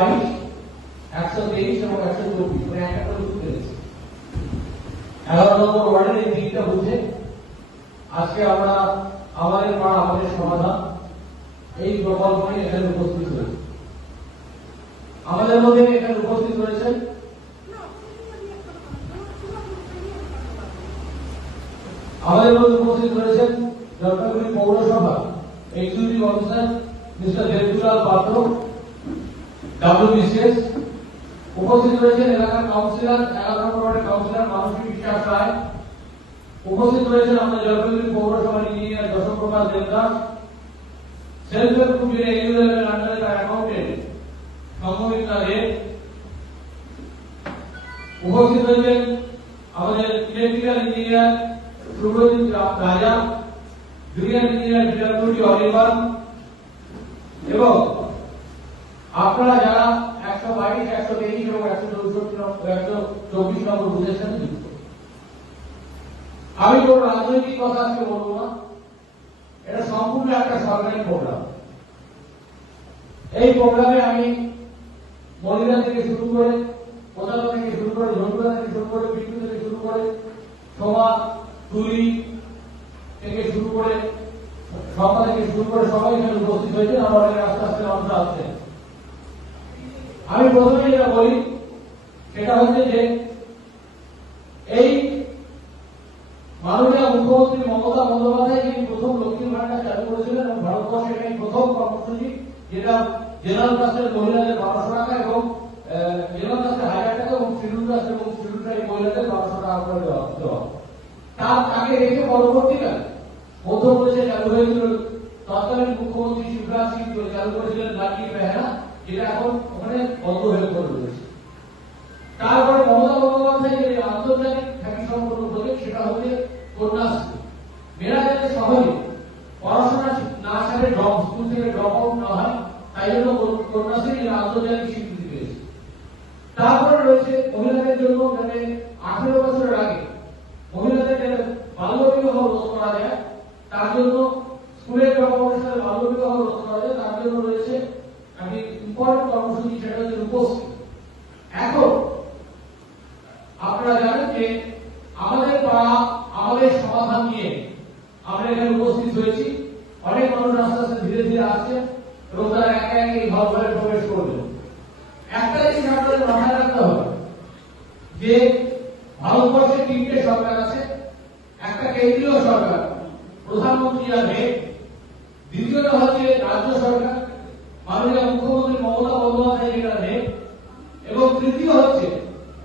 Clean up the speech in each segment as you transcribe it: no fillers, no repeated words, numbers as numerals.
122, 123 এবং 124 মানে একটা করে বুথ পেয়েছে। 11 নম্বর ওয়ার্ডের এই তিনটা বুথে আজকে আমরা আমাদের পাড়া আমাদের সমাধান এই প্রকল্প নিয়ে এখানে উপস্থিত হয়েছে। আমাদের মধ্যে এখানে উপস্থিত হয়েছেন জলপাইগুড়ি পৌরসভা এক্সিকিউটিভ অফিসার মিস্টার দেবদুলাল পাত্র WBCS। উপস্থিত রয়েছেন এলাকার কাউন্সিলর 11 নম্বর ওয়ার্ডের কাউন্সিলর মানসী বিশ্বাস রায়। উপস্থিত রয়েছেন আমাদের জলপাইগুড়ি পৌরসভার ইঞ্জিনিয়ার যশো প্রকাশ দেবদাস। সেলফ হেল্প গ্রুপ এর এলিউ লেভেল আন্ডারে তার অ্যাকাউন্টেন্ট সম্মোহিতা দেব। উপস্থিত রয়েছেন আমাদের ইলেকট্রিক্যাল ইঞ্জিনিয়ার সুব্রজিৎ রাজা, জুনিয়র ইঞ্জিনিয়ার PWD অনির্বাণ এবং আপনারা যারা 122, 123 এবং 124 নম্বর বুথের সাথে যুক্ত। আমি কোন রাজনৈতিক কথা আজকে বলবো না, এটা সম্পূর্ণ একটা সরকারি প্রোগ্রাম। এই প্রোগ্রামে আমি মহিলা থেকে শুরু করে পতাকা থেকে শুরু করে ঝন্ডা থেকে শুরু করে বিদ্যুৎ থেকে শুরু করে সোমা তুলি থেকে শুরু করে সভা থেকে শুরু করে সবাই এখানে উপস্থিত হয়েছে। আমার আস্তে আস্তে মানুষ আসছে। আমি প্রথমে যেটা বলি সেটা হচ্ছে যে এই মাননীয় মুখ্যমন্ত্রী মমতা বন্দ্যোপাধ্যায় যিনি প্রথম লক্ষ্মীর ভান্ডার চালু করেছিলেন এবং ভারতবর্ষের এই প্রথম কর্মসূচি যেটা জেনারেল কাস্টের মহিলাদের 1200 টাকা এবং জেনারেল কাস্টের 1000 টাকা এবং শিডিউল কাস্ট এবং শিডিউল ট্রাইব মহিলাদের 1200 টাকা করে দেওয়া। তাকে রেখে পরবর্তীকালে মধ্যপ্রদেশে চালু হয়েছিল তৎকালীন মুখ্যমন্ত্রী শিবরাজ সিং চালু করেছিলেন লাকি বেহারা, যেটা এখন ওখানে বন্ধ হয়ে রয়েছে। তারপরে মমতা বন্দ্যোপাধ্যায়ের যে আন্তর্জাতিক খ্যাতি সম্পন্ন প্রজেক্ট সেটা হচ্ছে কন্যাশ্রী। মেয়েরা যাতে সহজে পড়াশোনা না সারে স্কুল থেকে ড্রপ আউট না হয় তাই জন্য কন্যাশ্রী আন্তর্জাতিক স্বীকৃতি পেয়েছে। তারপরে রয়েছে মহিলাদের জন্য যাতে 18 বছরের আগে মহিলাদের যাতে বাল্য বিবাহ রোধ করা যায় তার জন্য স্কুলের ড্রপ আউটের সাথে বাল্য বিবাহ রোধ করা যায় তার জন্য রয়েছে আমি ইম্পর্টেন্ট কর্মসূচি সেটা হচ্ছে রূপশ্রী। এখন আপনারা জানেন যে আমাদের পাড়া আমাদের সমাধান নিয়ে আমরা এখানে উপস্থিত হয়েছি। অনেক মানুষ আস্তে আস্তে ধীরে ধীরে আসছে এবং তারা একে একে এই ঘর ঘরে প্রবেশ করবে। একটা জিনিস আপনাদের মাথায় রাখতে হবে যে ভারতবর্ষে 3টে সরকার আছে। একটা কেন্দ্রীয় সরকার, প্রধানমন্ত্রী আর হেড। দ্বিতীয়টা হচ্ছে রাজ্য সরকার, মাননীয় মুখ্যমন্ত্রী মমতা বন্দ্যোপাধ্যায় যেটা হেড। এবং তৃতীয় হচ্ছে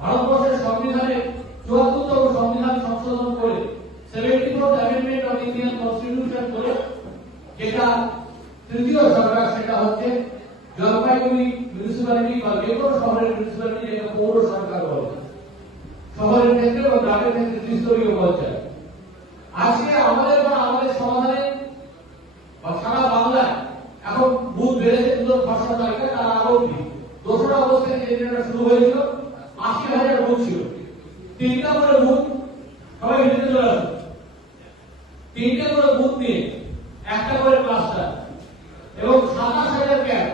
ভারতবর্ষের সংবিধানের 74তম সংবিধান সংশোধন করে 74th amendment of Indian constitution করে যেটা তৃতীয় সরকার, সেটা হচ্ছে জলপাইগুড়ি মিউনিসিপ্যালিটি বা যে কোনো শহরের মিউনিসিপ্যালিটি যেটা পৌর সরকার বলে, শহরের ক্ষেত্রে বা গ্রামের ক্ষেত্রে ত্রিস্তরীয় পর্যায়ে। আজকে আমাদের সমাধানে সারা বাংলায় এখন বুথ বেড়েছে 200 তালিকা, তার আগেও 2রা অগস্ট থেকে যেটা শুরু হয়েছিল 80,000 বুথ ছিল। 3টা করে বুথ, সবাই ভিতরে চলে আসুন। 3টে করে বুথ নিয়ে একটা করে ক্লাস্টার এবং 27,000 ক্যাম্প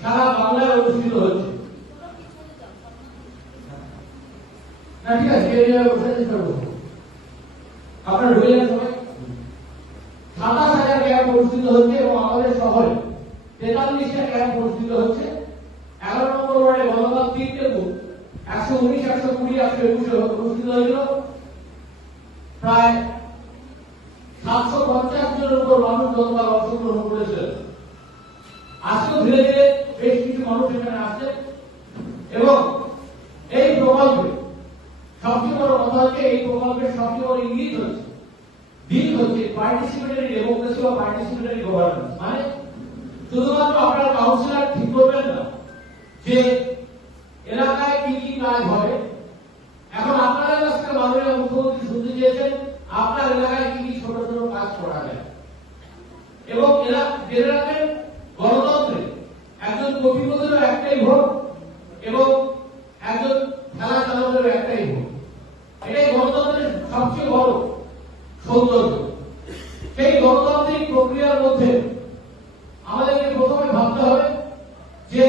সারা বাংলায় অনুষ্ঠিত হচ্ছে। না ঠিক আছে, আপনার ঢুকে যান সবাই। 27,000 ক্যাম্প অনুষ্ঠিত হচ্ছে এবং আমাদের শহরে 43টা ক্যাম্প অনুষ্ঠিত হচ্ছে। 11 নম্বর ওয়ার্ডে গতকাল 3টে বুথ 119, 120, 121 অনুষ্ঠিত হয়েছিল। প্রায় 750 জনের উপর মানুষ গতকাল অংশগ্রহণ করেছিলেন। আজকেও ধীরে ধীরে বেশ কিছু মানুষ এখানে আসছে এবং এই প্রকল্পে সবচেয়ে বড় কথা হচ্ছে এই প্রকল্পের সবচেয়ে বড় ইঙ্গিত হচ্ছে দিক হচ্ছে পার্টিসিপেটরি ডেমোক্রেসি বা পার্টিসিপেটরি গভর্নেন্স। মানে শুধুমাত্র আপনার কাউন্সিলর ঠিক করবেন না যে এলাকায় কি কি কাজ হবে। এখন আপনাদের কাছ থেকে মাননীয় মুখ্যমন্ত্রী শুনতে চেয়েছেন আপনার এলাকায় কি কি ছোট ছোট কাজ করা যায় এবং জেনে রাখবেন গণতন্ত্রে একজন কবিপতিরও একটাই ভোট এবং একজন খেলা চালকেরও একটাই ভোট। এটাই গণতন্ত্রের সবচেয়ে বড় সৌন্দর্য। সেই গণতান্ত্রিক প্রক্রিয়ার মধ্যে আমাদেরকে প্রথমে ভাবতে হবে যে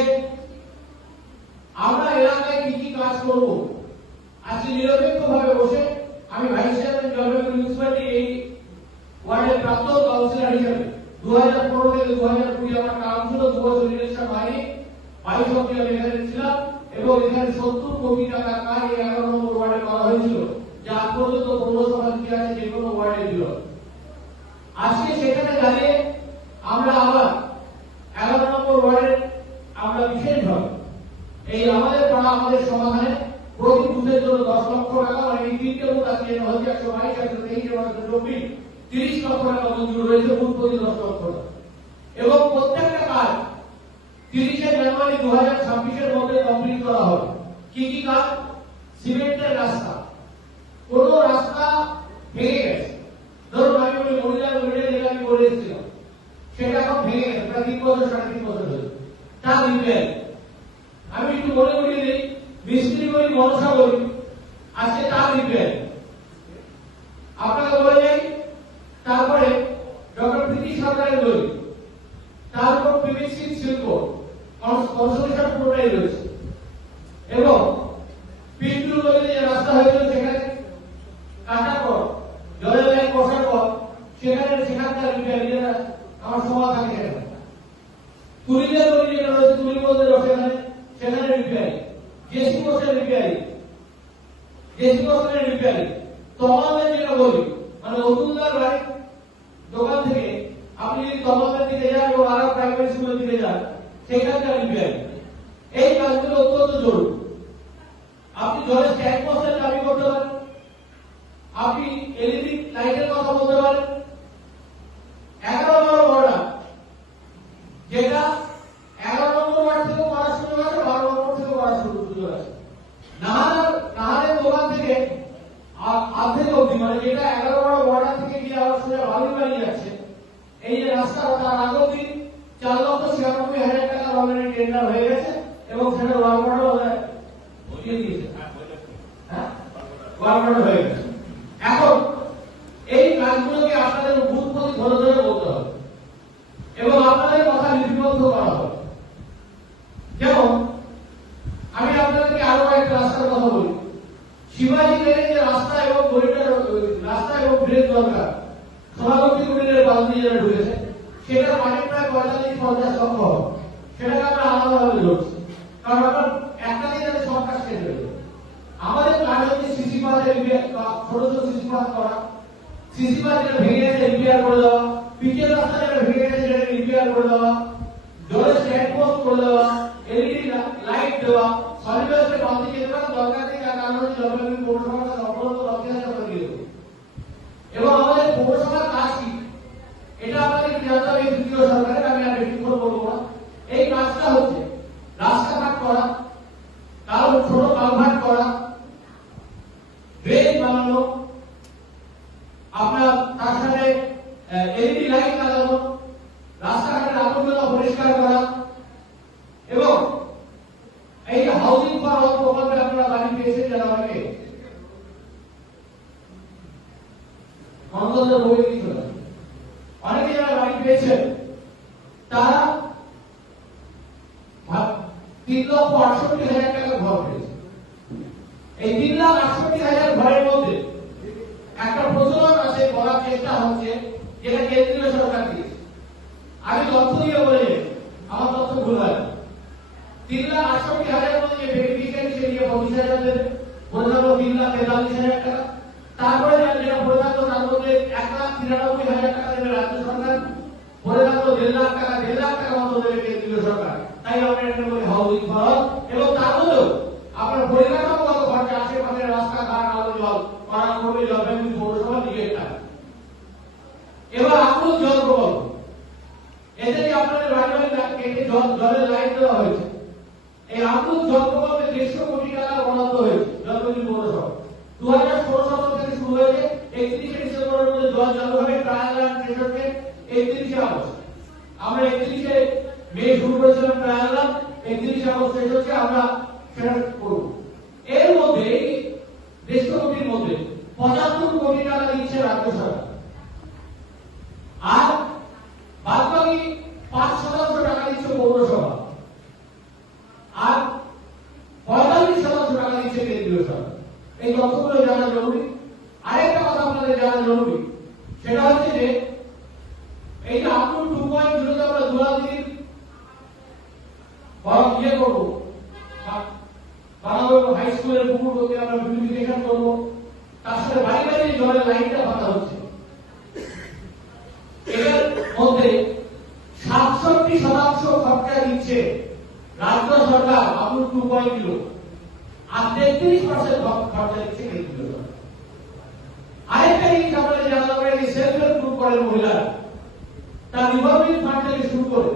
সঙ্গে আমি এখানে ছিলাম এবং এখানে 70 কোটি টাকা কাজ এই 11 নম্বর ওয়ার্ডে করা হয়েছিল, যা আজ পর্যন্ত পৌরসভা কি আছে যে কোনো ওয়ার্ডে দিল। আজকে সেখানে দাঁড়িয়ে আমরা আবার 11 নম্বর ওয়ার্ডের আমরা বিশেষভাবে এই আমাদের পাড়া আমাদের সমাধানে প্রতি বুথের জন্য 10 লক্ষ টাকা, মানে এই তিনটে বুথ আছে 122 123 30 লক্ষ টাকা মঞ্জুর হয়েছে, বুথ প্রতি 10 লক্ষ টাকা। এবং প্রত্যেকটা কাজ 30 জানুয়ারি 2026 মধ্যে কমপ্লিট করা হবে। কি কি কাজ? সিমেন্টের রাস্তা, কোন রাস্তা ভেঙে গেছে, ধরুন আমি বলি মরিলার মিডিয়া যেটা আমি বলে এসেছিলাম সেটা এখন ভেঙে গেছে, প্রায় 3 বছর 3.5 বছর হয়েছে, তা রিপেয়ার। আমি একটু মনে করিয়ে দিই, মিস্ত্রি বলি মনসা বলি, আজকে তার রিপেয়ার আপনাকে বলে যাই। তারপরে ডক্টর প্রীতি সরকারের বলি, তারপর পিভিসি শিল্প কনস্ট্রাকশন পুরোটাই রয়েছে। এবং পিন্টুর বলে যে রাস্তা হয়েছিল সেখানে কাটার পর জলের লাইন বসার পর সেখানকার রিপেয়ার আমার সময় থাকে সেখানে। তুলিদের বলি যেটা রয়েছে তুলি বলতে সেখানে রিপেয়ার, জেসি বসের রিপেয়ার, জেসি বসের রিপেয়ার। তমালের যেটা বলি মানে অতুলদার বাড়ির দোকান থেকে আপনি যদি তমালের দিকে যান এবং আরো প্রাইমারি স্কুলের দিকে যান সেখানকার রিপেয়ার। এই কাজগুলো অত্যন্ত জরুরি। আপনি জলের ট্যাঙ্ক বসের দাবি করতে পারেন, আপনি এলইডি লাইটের কথা বলতে পারেন। 11 নম্বর ওয়ার্ড যেটা 11 নম্বর ওয়ার্ড থেকে করার সুযোগ আছে, 12 নম্বর থেকে করার সুযোগ আছে। নাহারের দোকান থেকে অর্ধেক অবধি মানে যেটা 11 নম্বর ওয়ার্ড থেকে গিয়ে আবার সোজা বালুরবাড়ি যাচ্ছে, এই যে রাস্তা তার আগে অবধি 4,96,000 টাকা অলরেডি টেন্ডার হয়ে গেছে এবং সেটা ওয়ার্ডও দিয়ে দিয়েছে, হ্যাঁ ওয়ার্ড হয়ে গেছে। এখন এই কাজগুলোকে আপনাদের বুথ প্রতি ধরে ধরে বলতে হবে এবং আপনাদের কথা লিপিবদ্ধ করা হবে। যেমন আমি আপনাদেরকে আরো একটা রাস্তার কথা বলি, শিবাজি লেনে যে রাস্তা এবং করিডোর রাস্তা এবং ব্রিজ দরকার, সমাগতি করিডোরের পাশ দিয়ে যেটা ঢুকেছে সেটার বাজেট প্রায় 45-50 লক্ষ হবে। সেটাকে আমরা আলাদাভাবে ধরছি, কারণ আপনার একটা দিন যাতে সরকার শেষ হয়ে যাবে। আমাদের কাজ হচ্ছে সিসি পাথের ছোট ছোট সিসি পাথ করা, সিসি পাথ যেটা ভেঙে গেছে রিপেয়ার করে দেওয়া, পিচের রাস্তা যেটা ভেঙে গেছে সেটাকে রিপেয়ার করে দেওয়া, জলের স্ট্যান্ড পোস্ট করে দেওয়া, এলইডি লাইট দেওয়া, সলিড ওয়েস্টে বালতি যেতে পারে দরকার নেই, তার কারণ হচ্ছে জলপাইগুড়ি পৌরসভার কাছে অপরন্ত 10,000 টাকা দিয়ে দেবো। এবং আমাদের পৌরসভার কাজ কি এটা আমাদের জানতে হবে। তৃতীয় সরকারের আমি আর বেশি করে বলবো না, এই কাজটা হচ্ছে রাস্তাঘাট করা, কারণ ছোট কালভার্ট করা, ড্রেন বানানো, আপনার তার সাথে এলইডি লাইট লাগানো, রাস্তাঘাটের আবর্জনা পরিষ্কার করা এবং এই যে হাউজিং ফর অল প্রকল্পে আপনারা বাড়ি পেয়েছেন যারা অনেকে গণতন্ত্রের বই দিয়েছিল, অনেকে যারা বাড়ি পেয়েছেন তারা 3,68,000 টাকা ঘর পেয়েছে। এই 3,68,000 ঘরের মধ্যে একটা প্রচলন আছে, বলার চেষ্টা হচ্ছে যেটা কেন্দ্রীয় সরকার দিয়েছে। আমি তথ্য দিয়ে বলে আমার তথ্য ভুল হয়। 3,68,000 মধ্যে যে বেনিফিশিয়ারি সে দিয়ে 25,000 দেবে, প্রধান 3,43,000 টাকা। তারপরে যেটা পড়ে থাকলো তার মধ্যে 1,93,000 টাকা দেবে রাজ্য সরকার, পড়ে থাকলো 1.5 লাখ টাকা, 1.5 লাখ টাকা মতো দেবে কেন্দ্রীয় সরকার। তাই আমরা এটা বলি হাউজিং ফর অল। এবং তার মধ্যেও আপনার পরিকাঠামোগত খরচা, আশেপাশে রাস্তাঘাট, আলো জল করা করবে জলপাইগুড়ি পৌরসভা নিজের টাকা। এবার আমরুদ জল প্রকল্প, এতে যে আপনাদের বাড়ি কেটে জলের লাইন দেওয়া হয়েছে, এই আমরুদ জল প্রকল্পে 150 কোটি টাকা বরাদ্দ হয়েছে জলপাইগুড়ি পৌরসভা। 2016 থেকে শুরু হয়েছে, 31 ডিসেম্বরের মধ্যে জল চালু হবে, ট্রায়াল রান শেষ হচ্ছে 31 আগস্ট। আমরা 31 মে শুরু করেছিলাম ট্রায়াল রান, 31 আগস্ট শেষ হচ্ছে, আমরা সেটা করব। এর মধ্যে 150 কোটির মধ্যে 75 কোটি টাকা দিচ্ছে রাজ্য সরকার, আর বাদবাকি 5% টাকা দিচ্ছে পৌরসভা, আর 45% টাকা দিচ্ছে কেন্দ্রীয় সরকার। এই তথ্যগুলো জানা জরুরি। আরেকটা কথা আপনাদের জানা জরুরি, সেটা হচ্ছে যে এই যে আমরুদ 2.0 আমরা দুরাদিন ইয়ে করবো, বানাবো এবং হাই স্কুলের পুকুরকে আমরা বিউটিফিকেশন করবো। তার সাথে বাড়ি বাড়ি জলের লাইনটা বাঁধা হচ্ছে। এর মধ্যে 67% খরচা দিচ্ছে রাজ্য সরকার, বাবুর 2.0, আর 33% খরচা দিচ্ছে কেন্দ্রীয় সরকার। আরেকটা জিনিস আপনাদের জানা দরকার, যে সেলফ হেল্প গ্রুপ করেন মহিলারা, তার রিভলভিং ফান্ড থেকে শুরু করে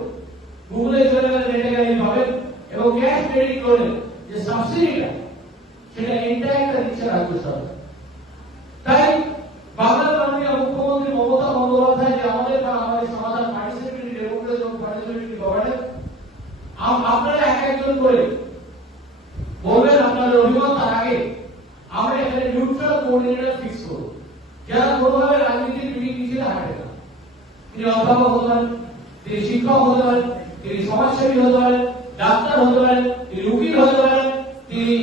গুগলে চলে গেলে নেটে গেলে পাবেন, এবং ক্যাশ ক্রেডিট করে যে সাবসিডিটা সেটা এন্টায়ারটা দিচ্ছে রাজ্য সরকার। তাই বাংলার মাননীয় মুখ্যমন্ত্রী মমতা বন্দ্যোপাধ্যায় যে আমাদের সমাধান পার্টিসিপেটরি ডেমোক্রেসি এবং পার্টিসিপেটরি গভর্নেন্স, আপনারা এক একজন করে বলবেন আপনাদের অভিমত, তার আগে আমরা এখানে নিউট্রাল কোঅর্ডিনেটর ফিক্স করব, যারা কোনোভাবে রাজনীতির পিছিয়ে হাঁটে না। তিনি অধ্যাপক হতে পারেন, তিনি শিক্ষক হতে পারেন, তিনি সমাজসেবী হতে পারেন, ডাক্তার হতে পারেন, তিনি উকিল হতে পারেন, তিনি